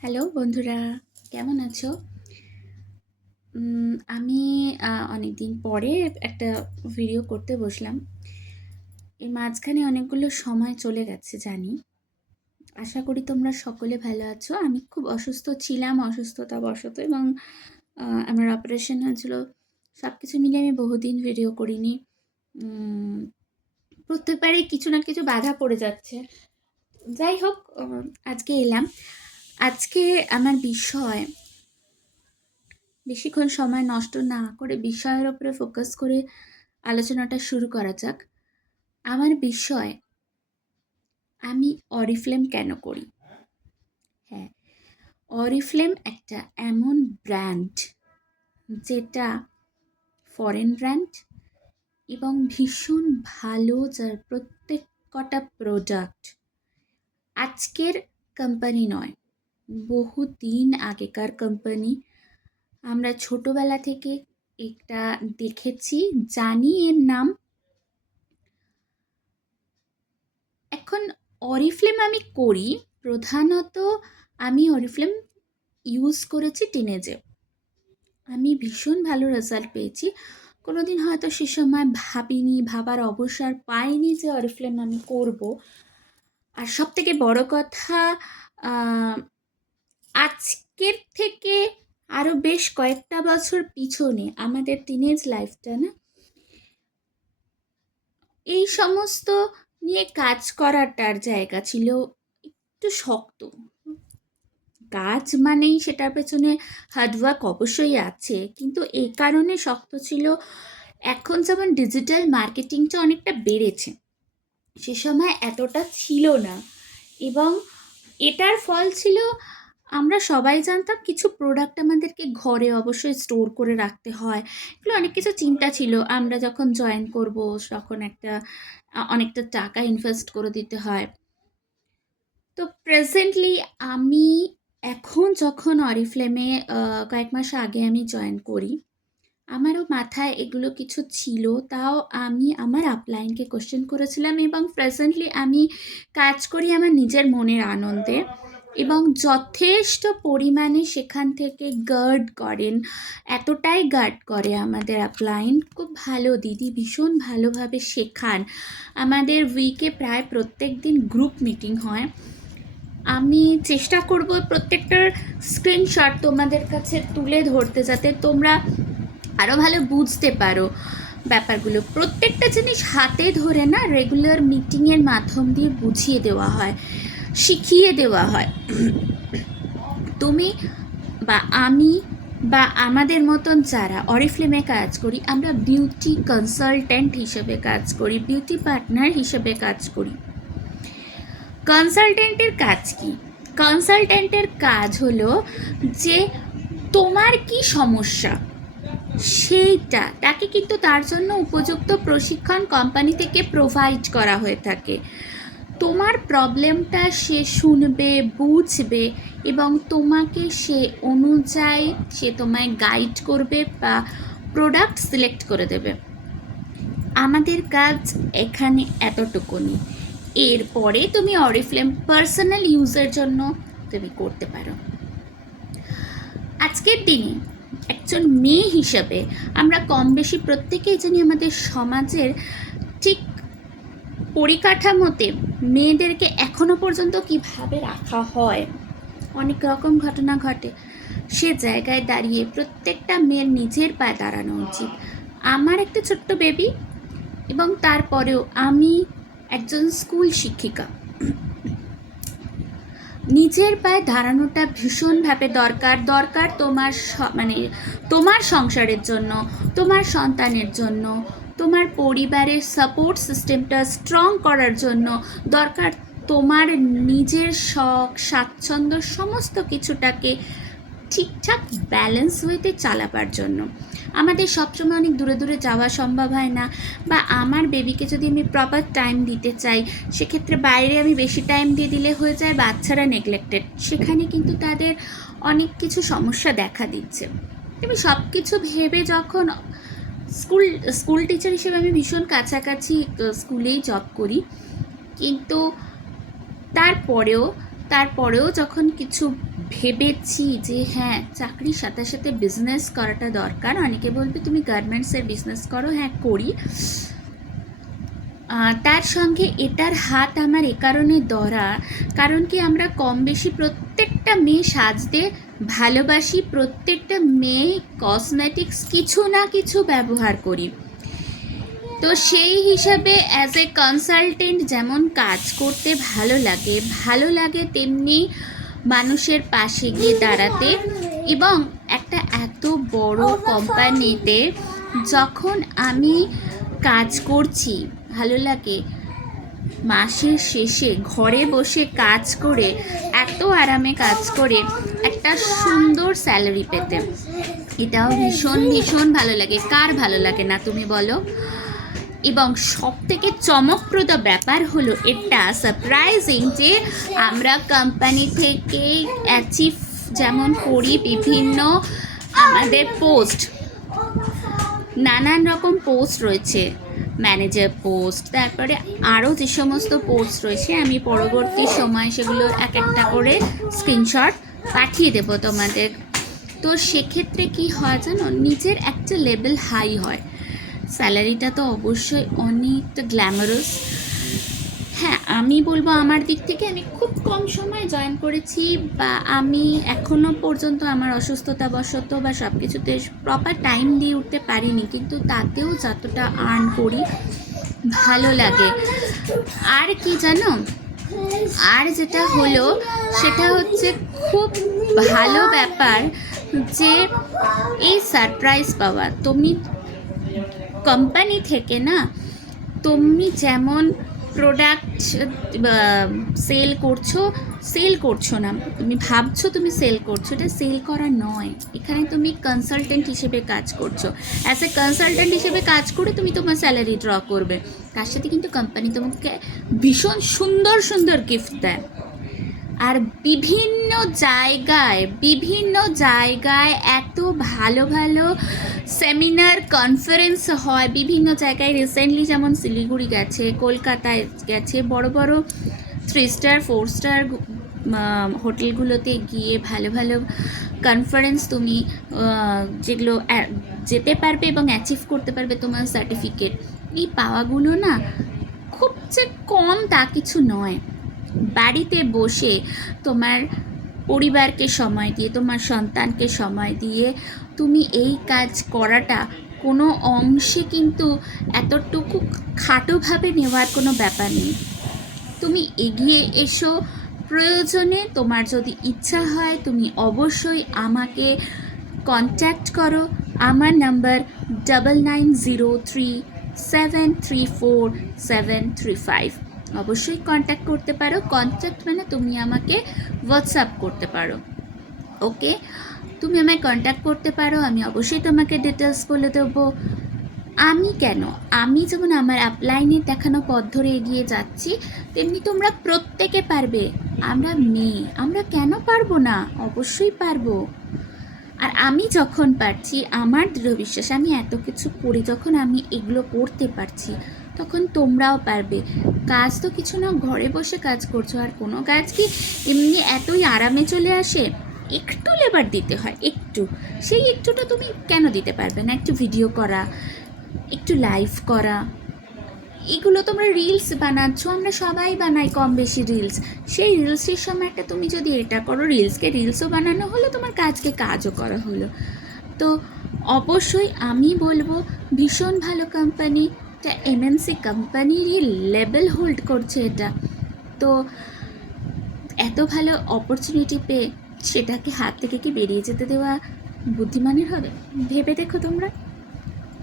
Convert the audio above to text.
Hello বন্ধুরা, কেমন আছো? আমি অনেকদিন পরে একটা ভিডিও করতে বসলাম। এর মাঝখানে অনেকগুলো সময় চলে গেছে জানি। আশা করি তোমরা সকলে ভালো আছো। আমি খুব অসুস্থ ছিলাম, অসুস্থতাবশত, এবং আমার অপারেশন হয়েছিল। সব কিছু মিলিয়ে আমি বহুদিন ভিডিও করিনি। উম, প্রত্যেকবারই কিছু না কিছু বাধা পড়ে যাচ্ছে। যাই হোক, আজকে এলাম। আজকে আমার বিষয়, বেশিক্ষণ সময় নষ্ট না করে বিষয়ের উপরে ফোকাস করে আলোচনাটা শুরু করা যাক। আমার বিষয়, আমি অরিফ্লেম কেন করি। হ্যাঁ, অরিফ্লেম একটা এমন ব্র্যান্ড যেটা ফরেন ব্র্যান্ড এবং ভীষণ ভালো, যার প্রত্যেক কটা প্রোডাক্ট আজকের কোম্পানি নয়, বহুদিন আগেকার কোম্পানি। আমরা ছোটবেলা থেকে এটা দেখেছি, জানি এর নাম। এখন অরিফ্লেম আমি করি প্রধানত, আমি অরিফ্লেম ইউজ করেছি টিনেজে। আমি ভীষণ ভালো রেজাল্ট পেয়েছি। কোনোদিন হয়তো সে সময় ভাবিনি, ভাবার অবসর পাইনি যে অরিফ্লেম আমি করব। আর সব থেকে বড় কথা, আজকের থেকে আরও বেশ কয়েকটা বছর পিছনে আমাদের টিনেজ লাইফটা না, এই সমস্ত নিয়ে কাজ করাটার জায়গা ছিল একটু শক্ত। কাজ মানেই সেটার পেছনে হার্ডওয়ার্ক অবশ্যই আছে, কিন্তু এই কারণে শক্ত ছিল। এখন যেমন ডিজিটাল মার্কেটিংটা অনেকটা বেড়েছে, সে সময় এতটা ছিল না। এবং এটার ফল ছিল, আমরা সবাই জানতাম কিছু প্রোডাক্ট আমাদেরকে ঘরে অবশ্যই স্টোর করে রাখতে হয়। এগুলো অনেক কিছু চিন্তা ছিল। আমরা যখন জয়েন করব তখন অনেকটা টাকা ইনভেস্ট করে দিতে হয়। তো প্রেজেন্টলি আমি এখন যখন অরিফ্লেমে কয়েক মাস আগে আমি জয়েন করি, আমারও মাথায় এগুলো কিছু ছিল। তাও আমি আমার আপলাইনকে কোশ্চেন করেছিলাম, এবং প্রেজেন্টলি আমি কাজ করি আমার নিজের মনের আনন্দে, এবং যথেষ্ট পরিমাণে সেখান থেকে গার্ড করেন। এতটাই গার্ড করে আমাদের আপলাইন, খুব ভালো দিদি, ভীষণ ভালোভাবে শেখান। আমাদের উইকে প্রায় প্রত্যেক দিন গ্রুপ মিটিং হয়। আমি চেষ্টা করব প্রত্যেকটার স্ক্রিনশট তোমাদের কাছে তুলে ধরতে, যাতে তোমরা আরও ভালো বুঝতে পারো ব্যাপারগুলো। প্রত্যেকটা জিনিস হাতে ধরে না, রেগুলার মিটিংয়ের মাধ্যম দিয়ে বুঝিয়ে দেওয়া হয়, শিখিয়ে দেওয়া হয়। তুমি বা আমি বা আমাদের মতন যারা অরিফ্লেমে কাজ করি, আমরা বিউটি কনসালটেন্ট হিসেবে কাজ করি, বিউটি পার্টনার হিসেবে কাজ করি। কনসালটেন্টের কাজ কি? কনসালটেন্টের কাজ হলো যে তোমার কি সমস্যা তাকে কিন্তু তার জন্য উপযুক্ত প্রশিক্ষণ কোম্পানি থেকে প্রোভাইড করা হয়ে থাকে। তোমার প্রবলেমটা সে শুনবে, বুঝবে, এবং তোমাকে সে অনুযায়ী সে তোমায় গাইড করবে বা প্রোডাক্ট সিলেক্ট করে দেবে। আমাদের কাজ এখানে এতটুকুনি। এরপরে তুমি অরিফ্লেম পার্সোনাল ইউজের জন্য তুমি করতে পারো। আজকের দিনে একজন মেয়ে হিসাবে আমরা কম বেশি প্রত্যেকেই জানি আমাদের সমাজের ঠিক পরিকাঠামোতে মেয়েদেরকে এখনো পর্যন্ত কিভাবে রাখা হয়। অনেক রকম ঘটনা ঘটে। সে জায়গায় দাঁড়িয়ে প্রত্যেকটা মেয়ের নিজের পায়ে দাঁড়ানো উচিত। আমার একটা ছোট্ট বেবি, এবং তারপরেও আমি একজন স্কুল শিক্ষিকা। নিজের পায়ে দাঁড়ানোটা ভীষণভাবে দরকার তোমার তোমার সংসারের জন্য, তোমার সন্তানের জন্য, তোমার পরিবারের সাপোর্ট সিস্টেমটা স্ট্রং করার জন্য দরকার। তোমার নিজের শখ স্বাচ্ছন্দ্য সমস্ত কিছুটাকে ঠিকঠাক ব্যালেন্স ওয়েতে চালাবার জন্য। আমাদের সবসময় অনেক দূরে দূরে যাওয়া সম্ভব হয় না, বা আমার বেবিকে যদি আমি প্রপার টাইম দিতে চাই, সেক্ষেত্রে বাইরে আমি বেশি টাইম দিয়ে দিলে হয়ে যায় বাচ্চারা নেগলেক্টেড। সেখানে কিন্তু তাদের অনেক কিছু সমস্যা দেখা দিচ্ছে। আমি সব কিছু ভেবে যখন স্কুল টিচার হিসেবে আমি ভীষণ কাছাকাছি স্কুলেই জব করি, কিন্তু তারপরেও যখন কিছু ভেবেছি যে হ্যাঁ, চাকরির সাথে সাথে বিজনেস করাটা দরকার। অনেকে বলবে তুমি গার্মেন্টসের বিজনেস করো, হ্যাঁ করি। তার সঙ্গে এটার হাত আমার এ কারণে ধরা, কারণ কি আমরা কম বেশি প্রত্যেকটা মেয়ে সাজতে ভালোবাসি, প্রত্যেকটা মেয়ে কসমেটিক্স কিছু না কিছু ব্যবহার করি। তো সেই হিসাবে অ্যাজ এ কনসালটেন্ট যেমন কাজ করতে ভালো লাগে তেমনি মানুষের পাশে গিয়ে দাঁড়াতে, এবং একটা এত বড় কোম্পানিতে যখন আমি কাজ করছি ভালো লাগে মাসের শেষে ঘরে বসে কাজ করে, এত আরামে কাজ করে একটা সুন্দর স্যালারি পেতে। এটাও ভীষণ ভীষণ ভালো লাগে। কার ভালো লাগে না তুমি বলো? এবং সব থেকে চমকপ্রদ ব্যাপার হলো এটা সারপ্রাইজিং যে আমরা কোম্পানি থেকে অ্যাচিভ যেমন করি বিভিন্ন আমাদের পোস্ট, নানান রকম পোস্ট রয়েছে, ম্যানেজার পোস্ট, তারপরে আরও যে সমস্ত পোস্ট রয়েছে আমি পরবর্তী সময় সেগুলো এক একটা করে স্ক্রিনশট পাঠিয়ে দেবো তোমাদের। তো সেক্ষেত্রে কি হয় জানো, নিজের একটা লেভেল হাই হয়, স্যালারিটা তো অবশ্যই অনেকটা গ্ল্যামারাস। হ্যাঁ, আমি বলবো আমার দিক থেকে আমি খুব কম সময় জয়েন করেছি, বা আমি এখনও পর্যন্ত আমার অসুস্থতা বশত বা সব কিছুতে প্রপার টাইম দিয়ে উঠতে পারিনি, কিন্তু তাতেও যতটা আর্ন করি ভালো লাগে। আর কি জানো, আর যেটা হলো সেটা হচ্ছে খুব ভালো ব্যাপার যে এই সারপ্রাইজ পাওয়া। তুমি কোম্পানি থেকে না, তুমি যেমন প্রোডাক্ট সেল করছো না, তুমি ভাবছো তুমি সেল করছো, এটা সেল করা নয়। এখানে তুমি কনসালটেন্ট হিসেবে কাজ করছো। অ্যাজ এ কনসালটেন্ট হিসেবে কাজ করে তুমি তোমার স্যালারি ড্র করবে, তার সাথে কিন্তু কোম্পানি তোমাকে ভীষণ সুন্দর সুন্দর গিফট দেয়। আর বিভিন্ন জায়গায় এত ভালো ভালো সেমিনার কনফারেন্স হয় বিভিন্ন জায়গায়। রিসেন্টলি যেমন শিলিগুড়ি গেছে, কলকাতায় গেছে, বড় বড় 3 স্টার 4 স্টার হোটেলগুলোতে গিয়ে ভালো ভালো কনফারেন্স তুমি যেগুলো যেতে পারবে এবং অ্যাচিভ করতে পারবে তোমার সার্টিফিকেট। এই পাওয়াগুলো না খুব যে কম তা কিছু নয়। বাড়িতে বসে তোমার পরিবারকে সময় দিয়ে, তোমার সন্তানকে সময় দিয়ে তুমি এই কাজ করাটা কোনো অংশে কিন্তু এতটুকু খাটোভাবে নেওয়ার কোনো ব্যাপার নেই। তুমি এগিয়ে এসো, প্রয়োজনে তোমার যদি ইচ্ছা হয় তুমি অবশ্যই আমাকে কন্ট্যাক্ট করো। আমার নাম্বার 9903734735। অবশ্যই কন্ট্যাক্ট করতে পারো। কন্ট্যাক্ট মানে তুমি আমাকে হোয়াটসঅ্যাপ করতে পারো, ওকে? তুমি আমায় কন্ট্যাক্ট করতে পারো, আমি অবশ্যই তোমাকে ডিটেলস বলে দেবো। আমি যেমন আমার আপলাইনে দেখানো পথ ধরে এগিয়ে যাচ্ছি, তেমনি তোমরা প্রত্যেকে পারবে। আমরা মেয়ে, আমরা কেন পারবো না? অবশ্যই পারবো। আর আমি যখন পারছি, আমার দৃঢ় বিশ্বাস, আমি এত কিছু করি যখন আমি এগুলো করতে পারছি, তখন তোমরাও পারবে। কাজ তো কিছু না, ঘরে বসে কাজ করছো, আর কোনো কাজ কি এমনি এতই আরামে চলে আসে? একটু লেবার দিতে হয়, একটু, সেই একটুটা তুমি কেন দিতে পারবে না? একটু ভিডিও করা, একটু লাইভ করা, এগুলো তোমরা রিলস বানাচ্ছ, আমরা সবাই বানাই কম বেশি রিলস। সেই রিলসের সময় একটা তুমি যদি এটা করো, রিলসও বানানো হলো, তোমার কাজকে কাজও করা হলো। তো অবশ্যই আমি বলবো ভীষণ ভালো কোম্পানি, এটা এমএনসি কোম্পানিরই লেভেল হোল্ড করছে এটা। তো এত ভালো অপরচুনিটি পেয়ে সেটাকে হাত থেকে কি বেরিয়ে যেতে দেওয়া বুদ্ধিমানের হবে? ভেবে দেখো তোমরা।